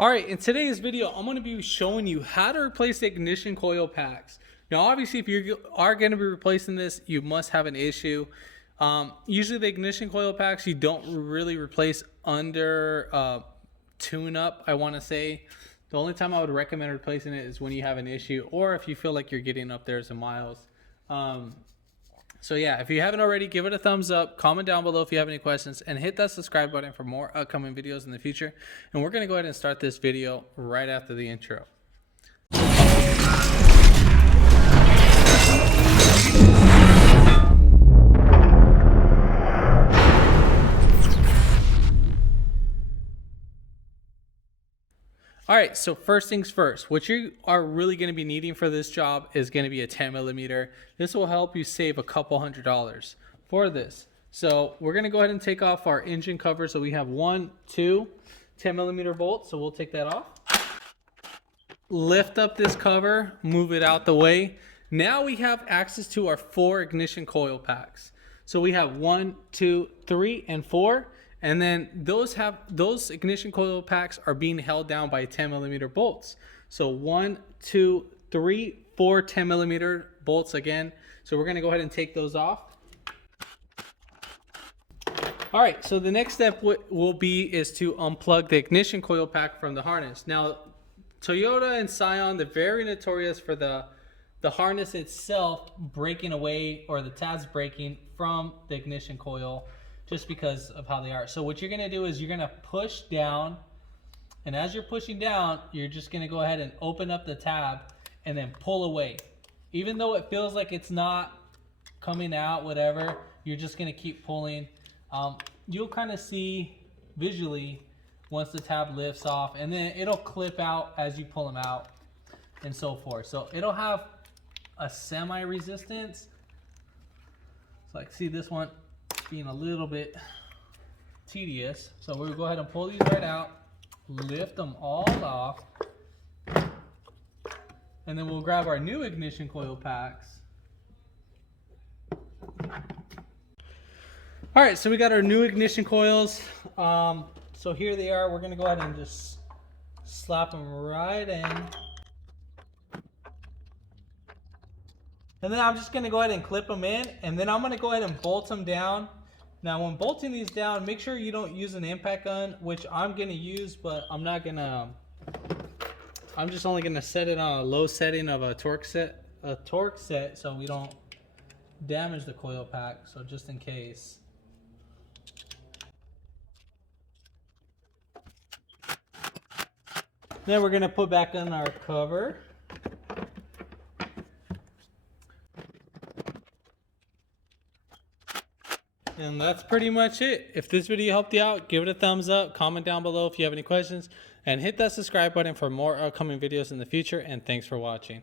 All right, in today's video, I'm going to be showing you how to replace the ignition coil packs. Now, obviously, if you are going to be replacing this, you must have an issue. Usually the ignition coil packs, you don't really replace under tune-up, I want to say. The only time I would recommend replacing it is when you have an issue or if you feel like you're getting up there some miles. So yeah, if you haven't already, give it a thumbs up, comment down below if you have any questions, and hit that subscribe button for more upcoming videos in the future. And we're going to go ahead and start this video right after the intro. All right, so first things first, what you are really going to be needing for this job is going to be a 10 millimeter. This will help you save a couple $100s for this. So we're going to go ahead and take off our engine cover. So we have 1, 2 10 millimeter bolts. So we'll take that off. Lift up this cover, move it out the way. Now we have access to our 4 ignition coil packs. So we have 1, 2, 3, and 4. And then those ignition coil packs are being held down by 10 millimeter bolts. So 1, 2, 3, 4 10 millimeter bolts again. So we're going to go ahead and take those off. All right, so the next step is to unplug the ignition coil pack from the harness. Now, Toyota and Scion, they're very notorious for the harness itself breaking away, or the tabs breaking from the ignition coil, just because of how they are. So what you're gonna do is you're gonna push down, and as you're pushing down, you're just gonna go ahead and open up the tab and then pull away. Even though it feels like it's not coming out, whatever, you're just gonna keep pulling. You'll kind of see visually once the tab lifts off, and then it'll clip out as you pull them out and so forth. So it'll have a semi-resistance. So like, see this one being a little bit tedious. So we'll go ahead and pull these right out, lift them all off, and then we'll grab our new ignition coil packs. All right, so we got our new ignition coils. So here they are. We're gonna go ahead and just slap them right in. And then I'm just gonna go ahead and clip them in, and then I'm gonna go ahead and bolt them down. Now when bolting these down, make sure you don't use an impact gun, which I'm gonna use, but I'm just only gonna set it on a low setting of a torque set, so we don't damage the coil pack, so just in case. Then we're gonna put back on our cover. And that's pretty much it. If this video helped you out, give it a thumbs up, comment down below if you have any questions, and hit that subscribe button for more upcoming videos in the future, and thanks for watching.